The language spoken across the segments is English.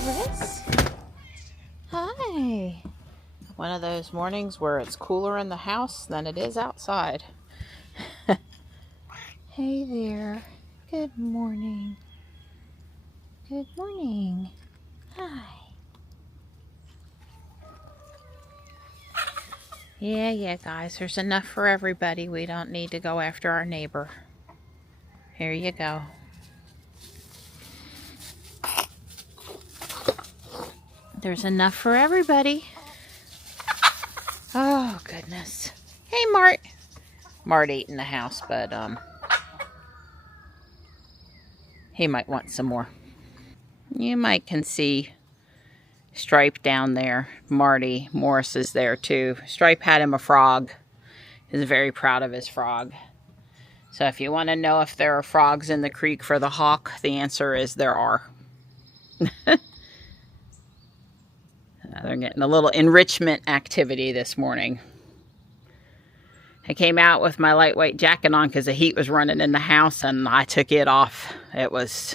Taurus. Hi. One of those mornings where it's cooler in the house than it is outside. Hey there. Good morning. Good morning. Hi. Yeah, guys. There's enough for everybody. We don't need to go after our neighbor. Here you go. There's enough for everybody. Oh, goodness. Hey, Mart. Mart ate in the house, but he might want some more. You might can see Stripe down there. Marty Morris is there too. Stripe had him a frog. He's very proud of his frog. So if you want to know if there are frogs in the creek for the hawk, the answer is there are. They're getting a little enrichment activity this morning. I came out with my lightweight jacket on because the heat was running in the house, and I took it off. It was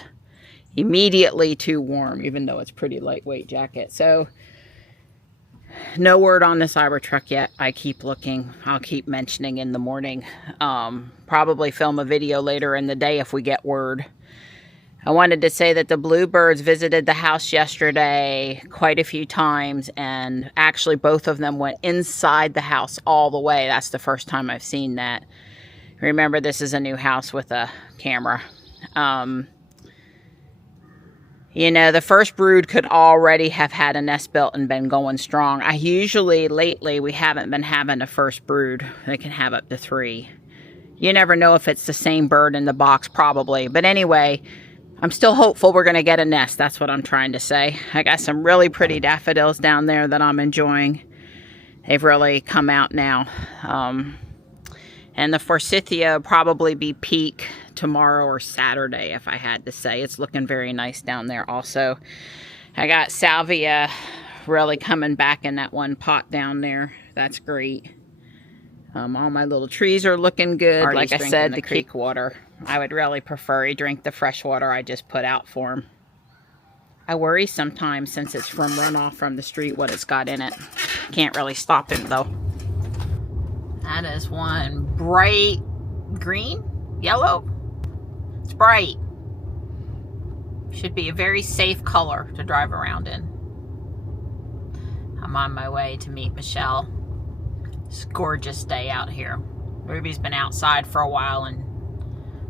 immediately too warm, even though it's pretty lightweight jacket. So no word on the Cybertruck yet. I keep looking. I'll keep mentioning in the morning. Probably film a video later in the day if we get word. I wanted to say that the bluebirds visited the house yesterday quite a few times, and actually both of them went inside the house all the way. That's the first time I've seen that. Remember, this is a new house with a camera. You know, the first brood could already have had a nest built and been going strong. Lately, we haven't been having a first brood. They can have up to 3. You never know if it's the same bird in the box, probably. But anyway, I'm still hopeful we're going to get a nest. That's what I'm trying to say. I got some really pretty daffodils down there that I'm enjoying. They've really come out now. And the forsythia will probably be peak tomorrow or Saturday, if I had to say. It's looking very nice down there also. I got salvia really coming back in that one pot down there. That's great. All my little trees are looking good. Like I said, the creek water. I would really prefer he drink the fresh water I just put out for him. I worry sometimes, since it's from runoff from the street, what it's got in it. Can't really stop him though. That is one bright green, yellow. It's bright. Should be a very safe color to drive around in. I'm on my way to meet Michelle. It's a gorgeous day out here. Ruby's been outside for a while, and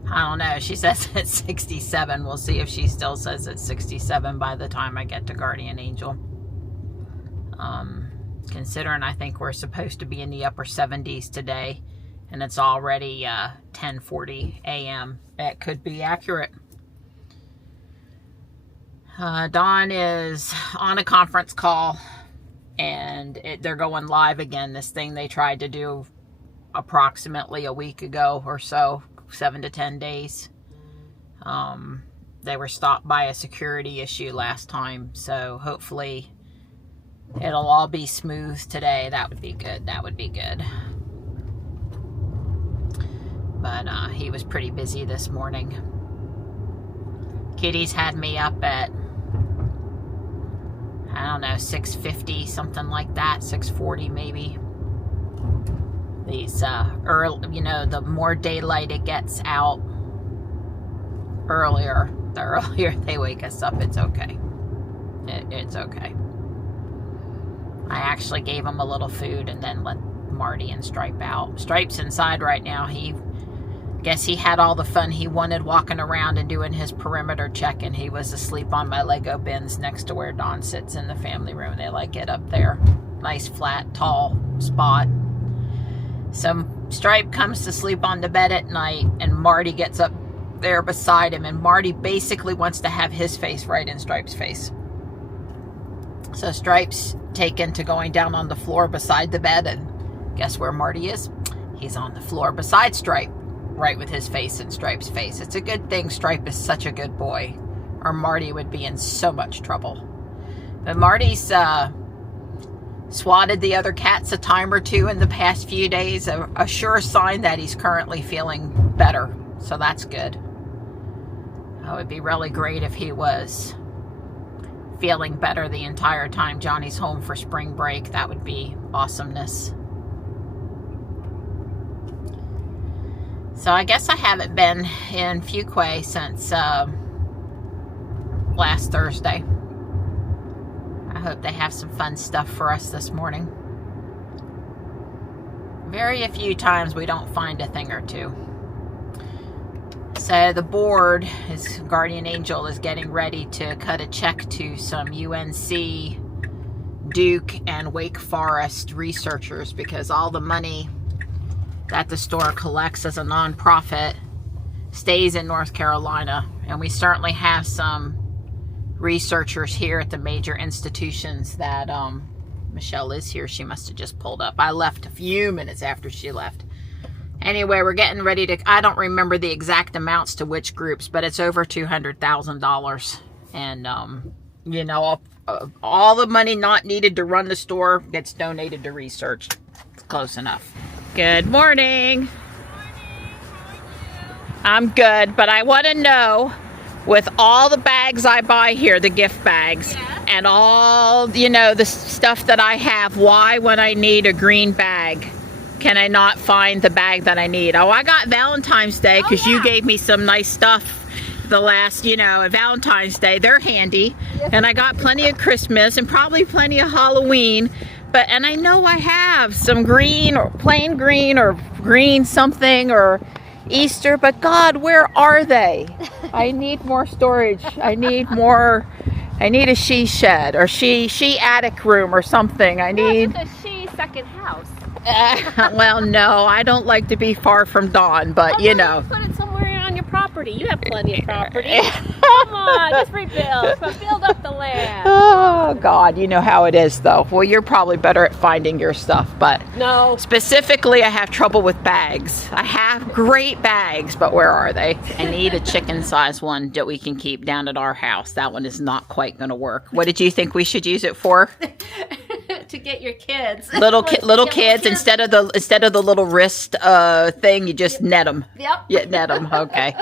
I don't know. She says it's 67. We'll see if she still says it's 67 by the time I get to Guardian Angel. Considering I think we're supposed to be in the upper 70s today, and it's already 10:40 a.m. That could be accurate. Dawn is on a conference call, and they're going live again. This thing they tried to do approximately a week ago or so, 7 to 10 days. They were stopped by a security issue last time, so hopefully it'll all be smooth today. That would be good. That would be good. But he was pretty busy this morning. Kitty's had me up at, I don't know, 6:50, something like that, 6:40 maybe. These early, you know, the more daylight it gets out, the earlier they wake us up. It's okay. It's okay. I actually gave him a little food and then let Marty and Stripe out. Stripe's inside right now. Guess he had all the fun he wanted walking around and doing his perimeter check, and he was asleep on my Lego bins next to where Dawn sits in the family room. They like it up there. Nice, flat, tall spot. So Stripe comes to sleep on the bed at night, and Marty gets up there beside him, and Marty basically wants to have his face right in Stripe's face. So Stripe's taken to going down on the floor beside the bed, and guess where Marty is? He's on the floor beside Stripe, right with his face in Stripe's face. It's a good thing Stripe is such a good boy, or Marty would be in so much trouble. But Marty's swatted the other cats a time or two in the past few days, a sure sign that he's currently feeling better. So that's good. It would be really great if he was feeling better the entire time Johnny's home for spring break. That would be awesomeness. So I guess I haven't been in Fuquay since last Thursday. I hope they have some fun stuff for us this morning. Very a few times we don't find a thing or two. So the board, his guardian angel, is getting ready to cut a check to some UNC, Duke, and Wake Forest researchers, because all the money that the store collects as a nonprofit stays in North Carolina. And we certainly have some researchers here at the major institutions that Michelle is here. She must have just pulled up. I left a few minutes after she left. Anyway, we're getting ready to, I don't remember the exact amounts to which groups, but it's over $200,000. And, you know, all the money not needed to run the store gets donated to research. It's close enough. Good morning. I'm good, but I want to know, with all the bags I buy here, the gift bags, and all, you know, the stuff that I have, why when I need a green bag, can I not find the bag that I need? Oh, I got Valentine's Day, because you gave me some nice stuff the last, you know, at Valentine's Day. They're handy. And I got plenty of Christmas and probably plenty of Halloween. But, and I know I have some green or plain green or green something or Easter, but God, where are they? I need more storage. I need more, I need a she shed or she attic room or something. I need a she second house. Well, no, I don't like to be far from Dawn, but you know. Put it somewhere on your property. You have plenty of property. Come on, just rebuild. Build up the land. Oh, God, you know how it is, though. Well, you're probably better at finding your stuff, but no. Specifically, I have trouble with bags. I have great bags, but where are they? I need a chicken-sized one that we can keep down at our house. That one is not quite going to work. What did you think we should use it for? To get your kids. Little kids, instead of the little wrist thing, you just net them. Yep. Yeah, net them. Okay.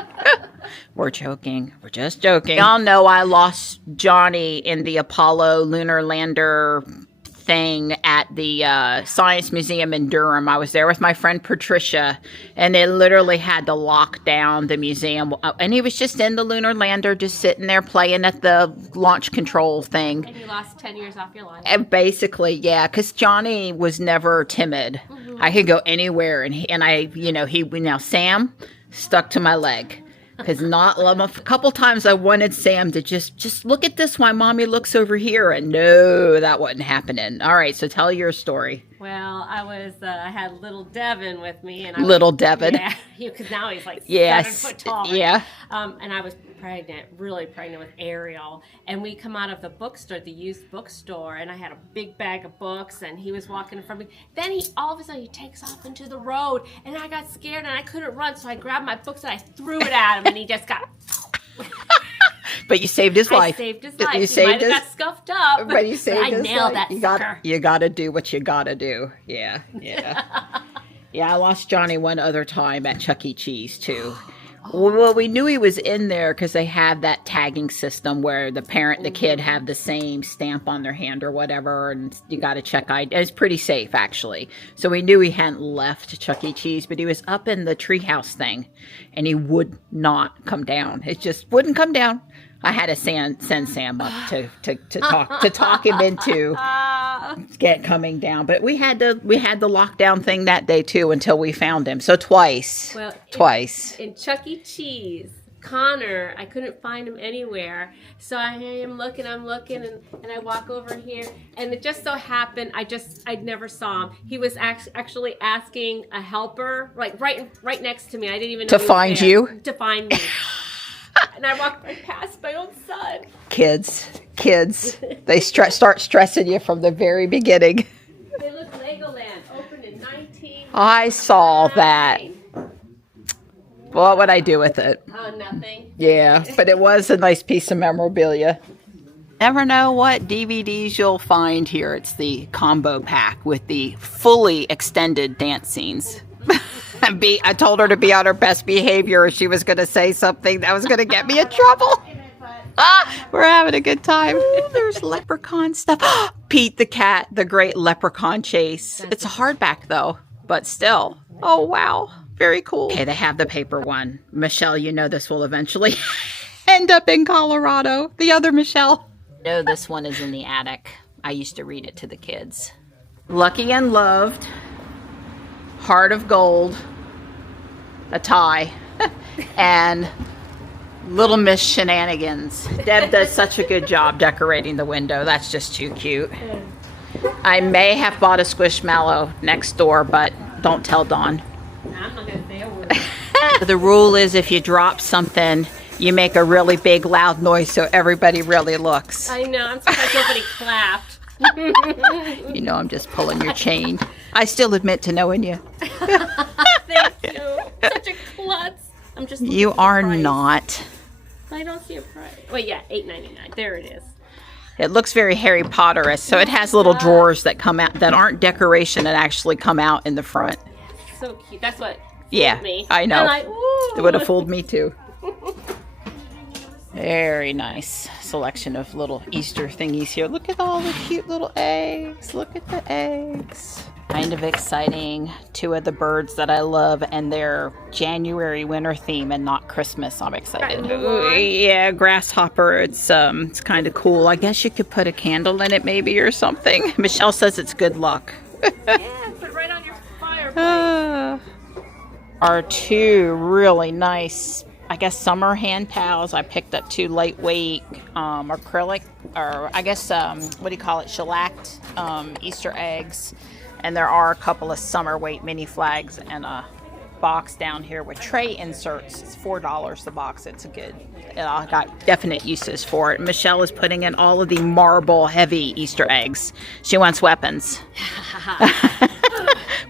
We're joking. We're just joking. Y'all know I lost Johnny in the Apollo lunar lander thing at the Science Museum in Durham. I was there with my friend Patricia, and they literally had to lock down the museum. And he was just in the lunar lander, just sitting there playing at the launch control thing. And you lost 10 years off your life. And basically, yeah, because Johnny was never timid. Mm-hmm. I could go anywhere, and Sam stuck to my leg. Because a couple times I wanted Sam to just look at this while Mommy looks over here, and no, that wasn't happening. All right, so tell your story. Well, I had little Devin with me, and Devin. Yeah, because now he's like 7 foot tall. Yeah. And I was really pregnant with Ariel, and we come out of the bookstore, the used bookstore, and I had a big bag of books, and he was walking in front of me. Then all of a sudden he takes off into the road, and I got scared, and I couldn't run, so I grabbed my books and I threw it at him, and he just got. But you saved his life. I saved his life. He might have got scuffed up. But you saved his life. I nailed that sucker. You got to do what you got to do. Yeah. Yeah, I lost Johnny one other time at Chuck E. Cheese, too. Well, we knew he was in there because they have that tagging system where the parent and the kid have the same stamp on their hand or whatever, and you got to check ID. It's pretty safe, actually. So we knew he hadn't left Chuck E. Cheese, but he was up in the treehouse thing, and he would not come down. It just wouldn't come down. I had to send Sam up to talk him into coming down. But we had the lockdown thing that day too until we found him. So twice. Well, twice. In Chuck E. Cheese, Connor, I couldn't find him anywhere. So I am looking, and I walk over here, and it just so happened I never saw him. He was actually asking a helper, like right next to me. I didn't even know to find you. To find me. And I walked right past my own son. Kids, they start stressing you from the very beginning. They look Legoland, opened in 19. I saw that. What would I do with it? Oh, nothing. Yeah, but it was a nice piece of memorabilia. Never know what DVDs you'll find here. It's the combo pack with the fully extended dance scenes. I told her to be on her best behavior, or she was going to say something that was going to get me in trouble. We're having a good time. Ooh, there's leprechaun stuff. Pete the cat, the great leprechaun chase. It's a hardback though, but still. Oh, wow. Very cool. Okay, they have the paper one. Michelle, you know this will eventually end up in Colorado. The other Michelle. No, this one is in the attic. I used to read it to the kids. Lucky and Loved. Heart of Gold. A tie. And Little Miss Shenanigans. Deb does such a good job decorating the window. That's just too cute. I may have bought a Squishmallow next door, but don't tell Dawn. I'm not gonna say a word. The rule is if you drop something, you make a really big loud noise so everybody really looks. I know, I'm surprised nobody clapped. You know I'm just pulling your chain. I still admit to knowing you. Thank you. Such a klutz. I'm just looking You for the are price. not. I don't see a price. Wait, yeah, $8.99. There it is. It looks very Harry Potter-ish, so it has little drawers that come out that aren't decoration and actually come out in the front. So cute. That's what Yeah, fooled me. I know. I'm like, ooh. It would have fooled me too. Very nice selection of little Easter thingies here. Look at all the cute little eggs. Look at the eggs. Kind of exciting. Two of the birds that I love and their January winter theme and not Christmas. I'm excited. Ooh, yeah, grasshopper. It's kind of cool. I guess you could put a candle in it maybe or something. Michelle says it's good luck. Yeah, put it right on your fireplace. Are two really nice, I guess, summer hand towels. I picked up two lightweight acrylic, or I guess, what do you call it, shellacked Easter eggs. And there are a couple of summer weight mini flags and a box down here with tray inserts. It's $4 the box. It's a good, I got definite uses for it. Michelle is putting in all of the marble heavy Easter eggs. She wants weapons.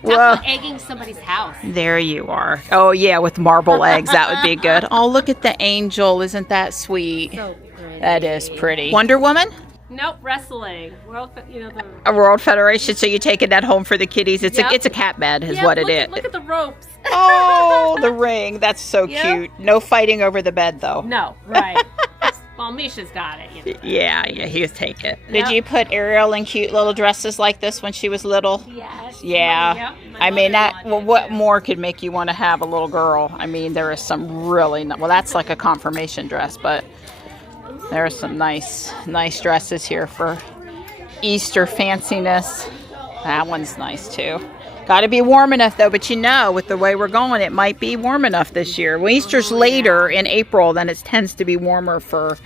Whoa. Egging somebody's house. There you are. Oh yeah, with marble eggs, that would be good. Oh, look at the angel. Isn't that sweet? So pretty. That is pretty. Wonder Woman? Nope, wrestling. A World Federation. So you're taking that home for the kiddies. It's a cat bed is what it is. Look at the ropes. Oh, the ring. That's so Yep. cute. No fighting over the bed though. No, right. Well, Misha's got it. You know. Yeah, he was taking it. Yep. Did you put Ariel in cute little dresses like this when she was little? Yes. Yeah. Yep. I mean, that. what more could make you want to have a little girl? I mean, there is some really, well, that's like a confirmation dress, but there are some nice dresses here for Easter fanciness. That one's nice too. Got to be warm enough though, but you know, with the way we're going, it might be warm enough this year. Well, Easter's later in April, then it tends to be warmer for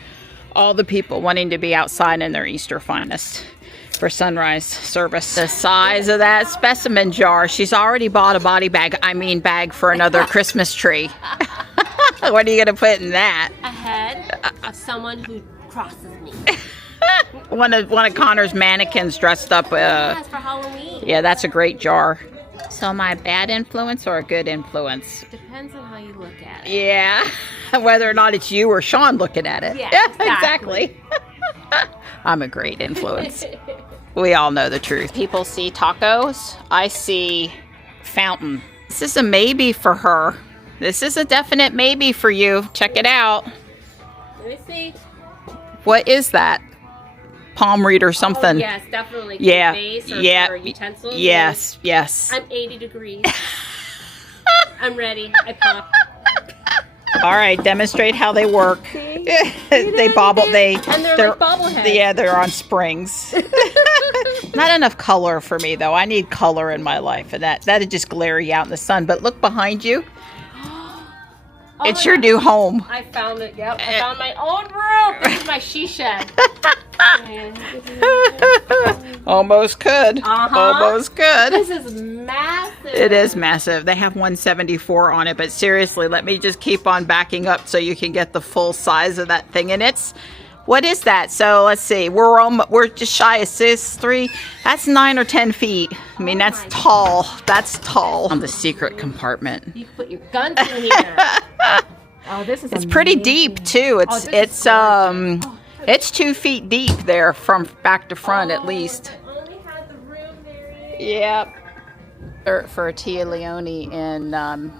all the people wanting to be outside in their Easter finest for sunrise service. The size of that specimen jar. She's already bought a bag for another Christmas tree. What are you going to put in that? A head of someone who crosses me. One of Connor's mannequins dressed up. Yes, for Halloween. Yeah, that's a great jar. So am I a bad influence or a good influence? Depends on how you look at it. Yeah, whether or not it's you or Sean looking at it. Yeah, exactly. I'm a great influence. We all know the truth. People see tacos. I see fountain. This is a maybe for her. This is a definite maybe for you. Check it out. Let me see. What is that? Palm reader something. Oh, yes, definitely. Yeah. Vase or, Yeah. or utensils. Yes. I'm 80 degrees. I'm ready. I pop. All right, demonstrate how they work. They bobble. And they're like bobbleheads. Yeah, they're on springs. Not enough color for me though. I need color in my life, and that'd just glare you out in the sun. But look behind you. It's your new home. I found it. Yep. I found my own room. This is my she shed. Almost could. Almost could. This is massive. It is massive. They have 174 on it, but seriously, let me just keep on backing up so you can get the full size of that thing. And what is that? So let's see. We're just shy of 6'3". That's 9 or 10 feet. I mean, that's tall. That's tall. On the secret compartment. You put your guns in here. Oh, this is. It's pretty deep too. It's 2 feet deep there from back to front at least. I only had the room there. Yep. For Tia Leone and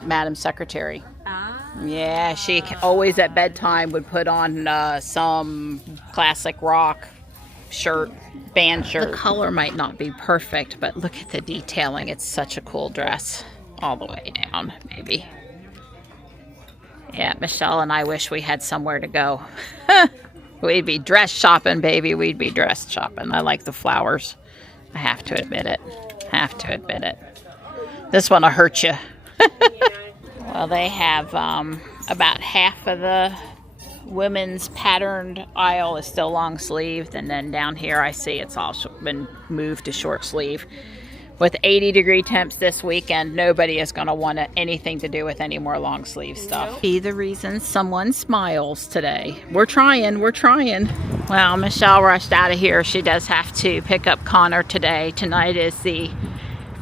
Madam Secretary. Ah. Yeah, she always at bedtime would put on some classic rock shirt, band shirt. The color might not be perfect, but look at the detailing. It's such a cool dress. All the way down, maybe. Yeah, Michelle and I wish we had somewhere to go. We'd be dress shopping, baby. We'd be dress shopping. I like the flowers. I have to admit it. Have to admit it. This one will hurt you. Well, they have about half of the women's patterned aisle is still long sleeved, and then down here I see it's all been moved to short sleeve. With 80-degree temps this weekend, nobody is going to want anything to do with any more long sleeve stuff. Nope. Be the reason someone smiles today. We're trying. Well, Michelle rushed out of here. She does have to pick up Connor today. Tonight is the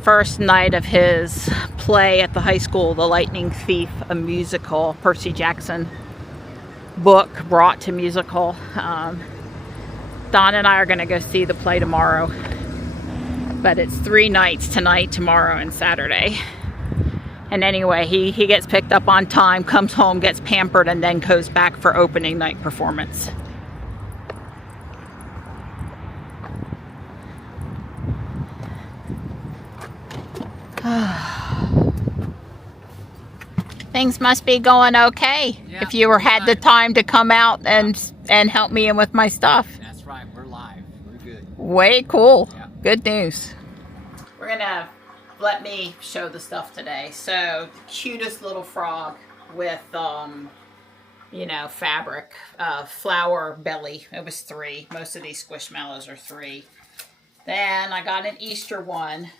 first night of his play at the high school, The Lightning Thief, a musical, Percy Jackson book brought to musical. Don and I are going to go see the play tomorrow. But it's 3 nights, tonight, tomorrow, and Saturday. And anyway, he gets picked up on time, comes home, gets pampered, and then goes back for opening night performance. Things must be going okay. Yeah, if you had the time to come out and help me in with my stuff. That's right, we're live. We're good. Way cool. Yeah. Good news. We're gonna let me show the stuff today. So, the cutest little frog with, you know, fabric, flower belly. It was 3. Most of these squishmallows are 3. Then I got an Easter one.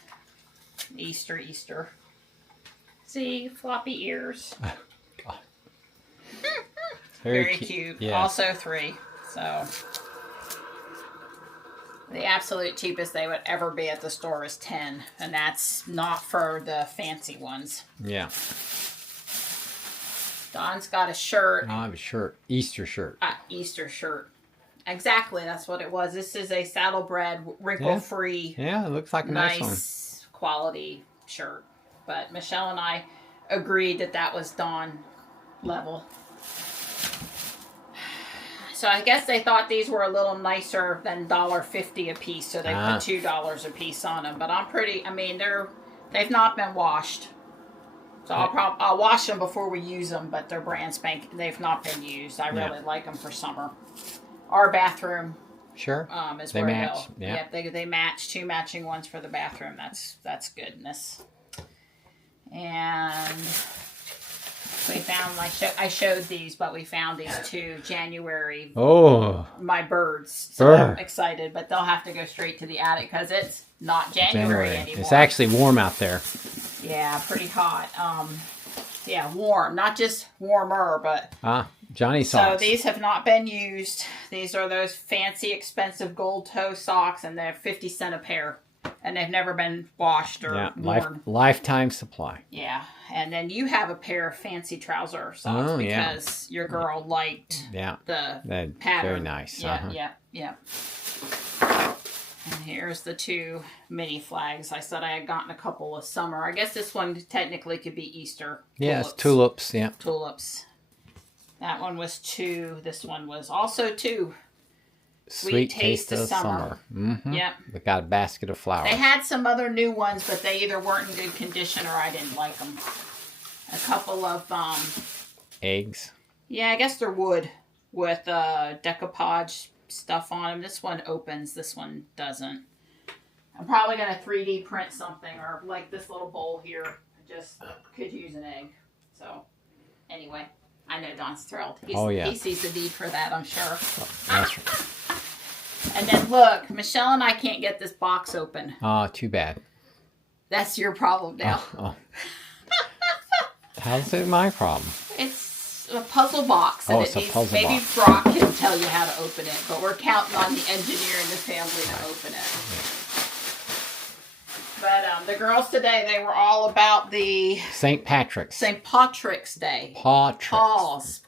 Easter. See, floppy ears. Very cute. Yeah. Also 3. So. The absolute cheapest they would ever be at the store is 10, and that's not for the fancy ones. Yeah. Don's got a shirt. I have a shirt. Easter shirt. Easter shirt. Exactly, that's what it was. This is a saddlebred, wrinkle-free. Yeah, it looks like a nice one. Nice quality shirt. But Michelle and I agreed that was Dawn level. So I guess they thought these were a little nicer than $1.50 a piece, so they put $2 a piece on them. But they've not been washed. So I'll wash them before we use them, but they're brand spanking. They've not been used. I really like them for summer. Our bathroom is they where match. Yep, they match. 2 matching ones for the bathroom. That's goodness. And we found, I showed these, but we found these 2 January. Oh. My birds. So I'm excited, but they'll have to go straight to the attic because it's not January anymore. It's actually warm out there. Yeah, pretty hot. Yeah, warm. Not just warmer, but. Johnny socks. So these have not been used. These are those fancy, expensive gold toe socks, and they're 50 cents a pair. And they've never been washed or worn. Lifetime supply. Yeah. And then you have a pair of fancy trouser socks because your girl liked the pattern. Very nice. Yeah. And here's the 2 mini flags. I said I had gotten a couple of summer. I guess this one technically could be Easter. Yeah, it's tulips. Yeah. Tulips. That one was 2. This one was also 2. Sweet taste of summer. Mm-hmm. Yep. We got a basket of flowers. They had some other new ones, but they either weren't in good condition or I didn't like them. A couple of eggs. Yeah, I guess they're wood with decoupage stuff on them. This one opens. This one doesn't. I'm probably gonna 3D print something, or like this little bowl here. I just could use an egg. So anyway, I know Don's thrilled. He sees the need for that, I'm sure. That's right. And then look, Michelle and I can't get this box open. Oh, too bad. That's your problem now. How's it my problem? It's a puzzle box. And it's a puzzle box. Maybe Brock can tell you how to open it, but we're counting on the engineer in the family to open it. Yeah. But the girls today, they were all about the St. Patrick's Day. Cat paws.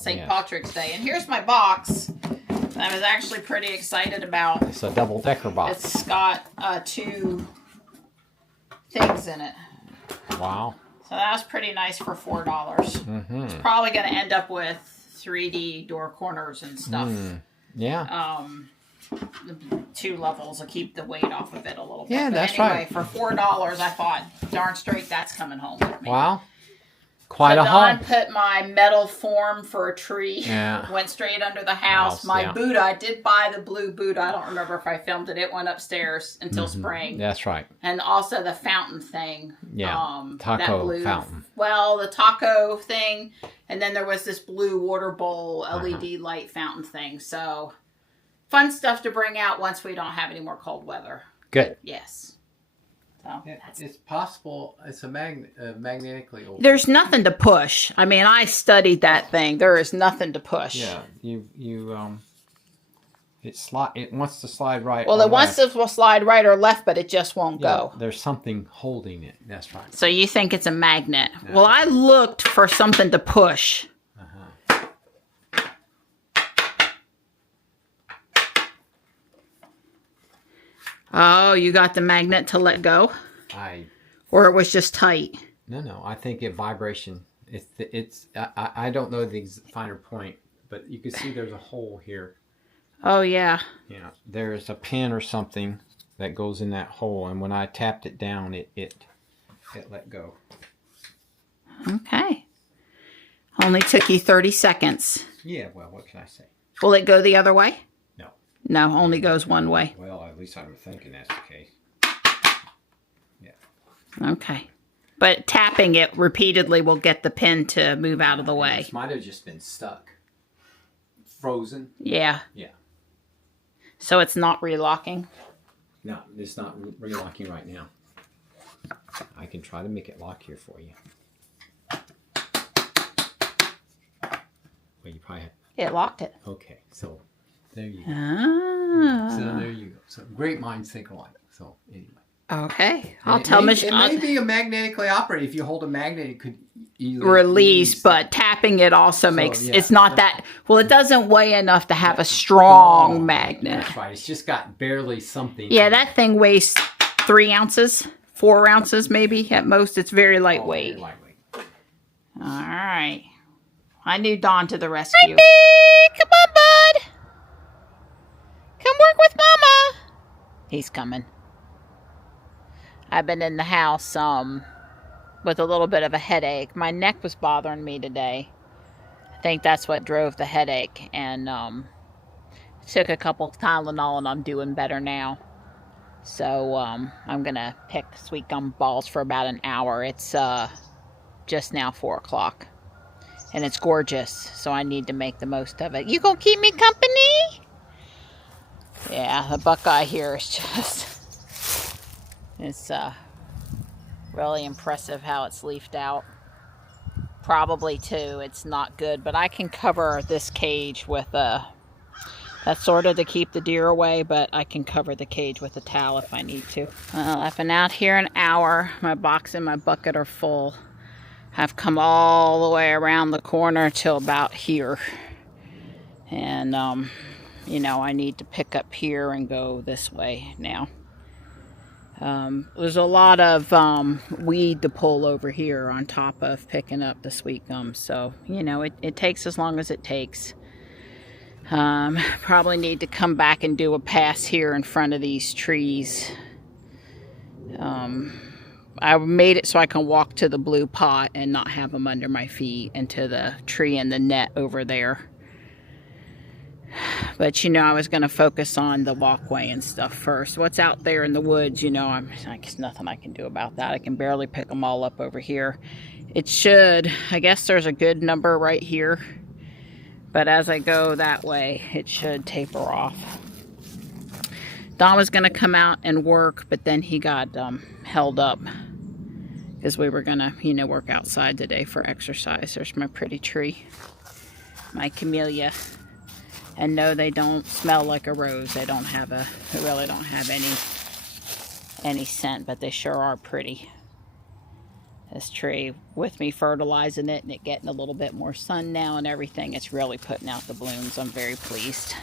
St. Patrick's Day. And here's my box. I was actually pretty excited about. It's a double-decker box. It's got 2 things in it. Wow. So that was pretty nice for $4. Mm-hmm. It's probably going to end up with 3D door corners and stuff. Yeah. 2 levels will keep the weight off of it a little bit. Yeah, but that's anyway, right. For $4, I thought, darn straight, that's coming home with me. Wow. Quite so a haul. Don put my metal form for a tree. Yeah. Went straight under the house. My Buddha, I did buy the blue Buddha. I don't remember if I filmed it. It went upstairs until spring. That's right. And also the fountain thing. Yeah. That Taco blue fountain. Well, the taco thing. And then there was this blue water bowl LED light fountain thing. So fun stuff to bring out once we don't have any more cold weather. Good. Yes. So It's possible. It's a magnetically old. there's nothing to push. I mean, I studied that thing. There is nothing to push. Yeah. It wants to slide right. Well, or it wants left. to slide right or left, but it just won't go. There's something holding it. That's right. So you think it's a magnet. Well, I looked for something to push. Oh, you got the magnet to let go? Or it was just tight? No. I think vibration. I don't know the finer point, but you can see there's a hole here. Oh, yeah. Yeah. There's a pin or something that goes in that hole, and when I tapped it down, it let go. Okay. Only took you 30 seconds. Yeah. Well, what can I say? Will it go the other way? No. No, only goes one way. Well, at least I'm thinking that's the case. Okay. But tapping it repeatedly will get the pin to move out of the way. This might have just been stuck. Frozen. Yeah. Yeah. So it's not relocking? No, it's not relocking right now. I can try to make it lock here for you. Well, you probably have... It locked it. Okay, so there you go. Ah. So there you go. So great minds think alike. So anyway. Okay. I'll tell Michelle. It may be a magnetically operated. If you hold a magnet, it could easily release, but tapping it also makes yeah. it's not that well. It doesn't weigh enough to have a strong magnet. That's right. It's just got barely something. Yeah, that thing weighs 3 ounces, 4 ounces maybe at most. It's very lightweight. Very lightweight. All right. I knew Dawn to the rescue. Hi, Big. Come on, bud. Come work with Mama. He's coming. I've been in the house with a little bit of a headache. My neck was bothering me today. I think that's what drove the headache. And took a couple Tylenol and I'm doing better now. So I'm going to pick sweet gum balls for about an hour. It's just now 4 o'clock. And it's gorgeous. So I need to make the most of it. You gonna keep me company? Yeah, the Buckeye here is just... It's really impressive how it's leafed out. Probably too, it's not good, but I can cover this cage with that's sort of to keep the deer away, but I can cover the cage with a towel if I need to. Well, I've been out here an hour. My box and my bucket are full. I've come all the way around the corner till about here. And, you know, I need to pick up here and go this way now. There's a lot of weed to pull over here on top of picking up the sweet gum. So, you know, it takes as long as it takes. Probably need to come back and do a pass here in front of these trees. I made it so I can walk to the blue pot and not have them under my feet and to the tree and the net over there. But, you know, I was going to focus on the walkway and stuff first. What's out there in the woods, you know, there's nothing I can do about that. I can barely pick them all up over here. It should, I guess there's a good number right here. But as I go that way, it should taper off. Don was going to come out and work, but then he got held up. Because we were going to, you know, work outside today for exercise. There's my pretty tree. My camellia. And no, they don't smell like a rose. They really don't have any scent, but they sure are pretty. This tree, with me fertilizing it and it getting a little bit more sun now and everything, it's really putting out the blooms. I'm very pleased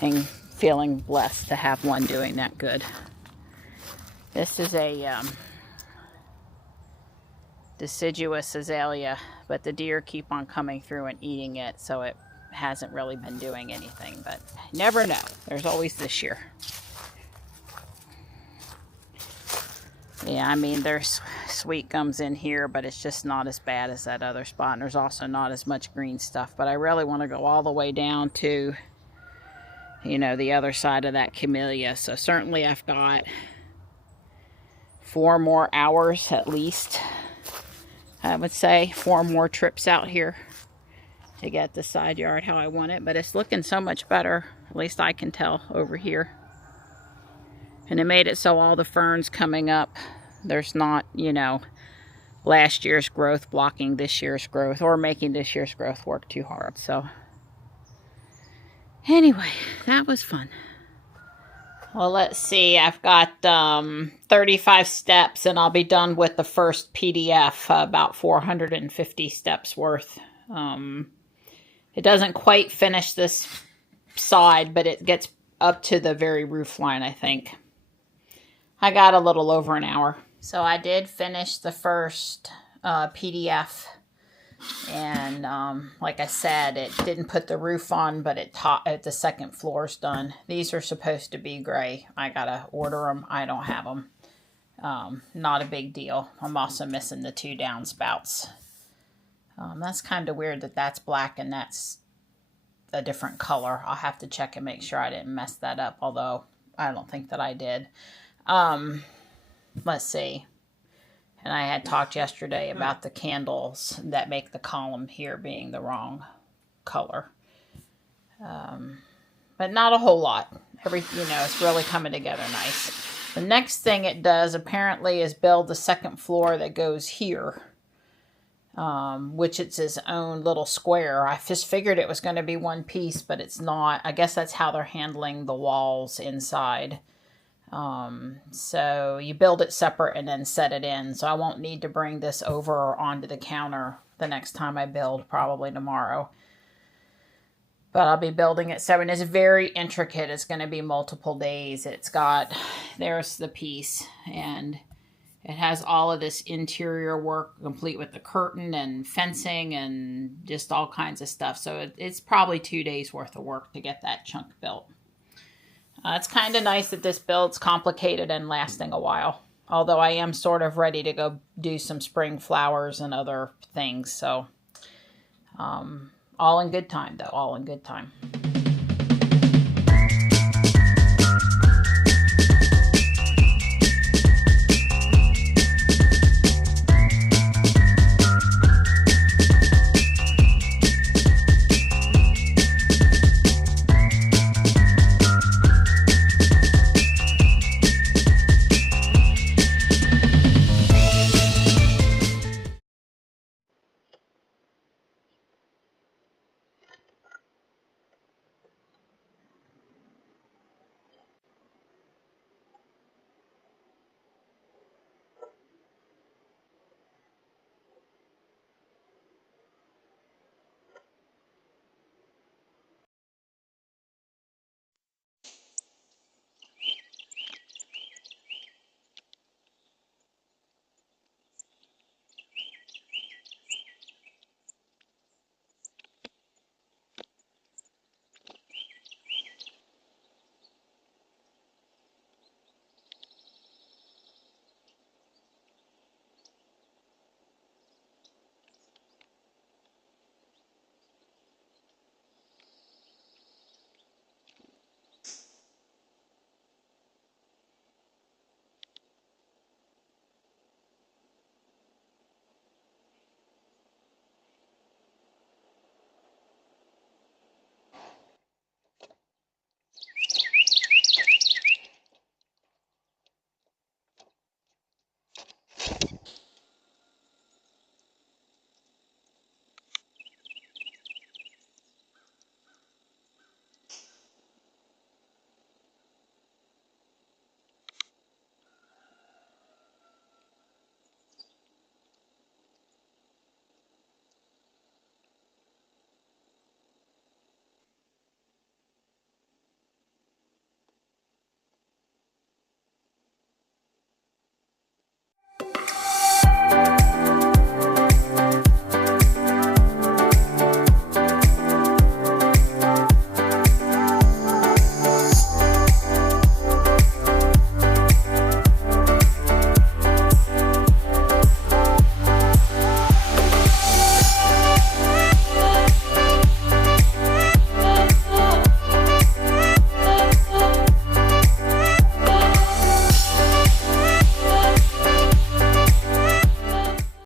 and feeling blessed to have one doing that good. This is a deciduous azalea, but the deer keep on coming through and eating it, so it hasn't really been doing anything, but never know. There's always this year. Yeah, I mean, there's sweet gums in here, but it's just not as bad as that other spot, and there's also not as much green stuff, but I really want to go all the way down to, you know, the other side of that camellia. So certainly I've got 4 more hours at least, I would say. 4 more trips out here to get the side yard how I want it, but it's looking so much better, at least I can tell over here. And it made it so all the ferns coming up, there's not, you know, last year's growth blocking this year's growth or making this year's growth work too hard. So anyway, that was fun. Well, let's see. I've got 35 steps and I'll be done with the first PDF, about 450 steps worth. It doesn't quite finish this side, but it gets up to the very roof line, I think. I got a little over an hour. So I did finish the first PDF. And like I said, it didn't put the roof on, but the second floor's done. These are supposed to be gray. I gotta order them. I don't have them. Not a big deal. I'm also missing the 2 downspouts. That's kind of weird that that's black and that's a different color. I'll have to check and make sure I didn't mess that up, although I don't think that I did. Let's see. And I had talked yesterday about the candles that make the column here being the wrong color. But not a whole lot. It's really coming together nice. The next thing it does apparently is build the second floor that goes here. Which it's his own little square. I just figured it was going to be one piece, but it's not. I guess that's how they're handling the walls inside. So you build it separate and then set it in. So I won't need to bring this over onto the counter the next time I build, probably tomorrow. But I'll be building it separate. It's very intricate. It's going to be multiple days. There's the piece, and it has all of this interior work complete with the curtain and fencing and just all kinds of stuff. So it's probably 2 days worth of work to get that chunk built. It's kind of nice that this build's complicated and lasting a while. Although I am sort of ready to go do some spring flowers and other things. So all in good time, though. All in good time.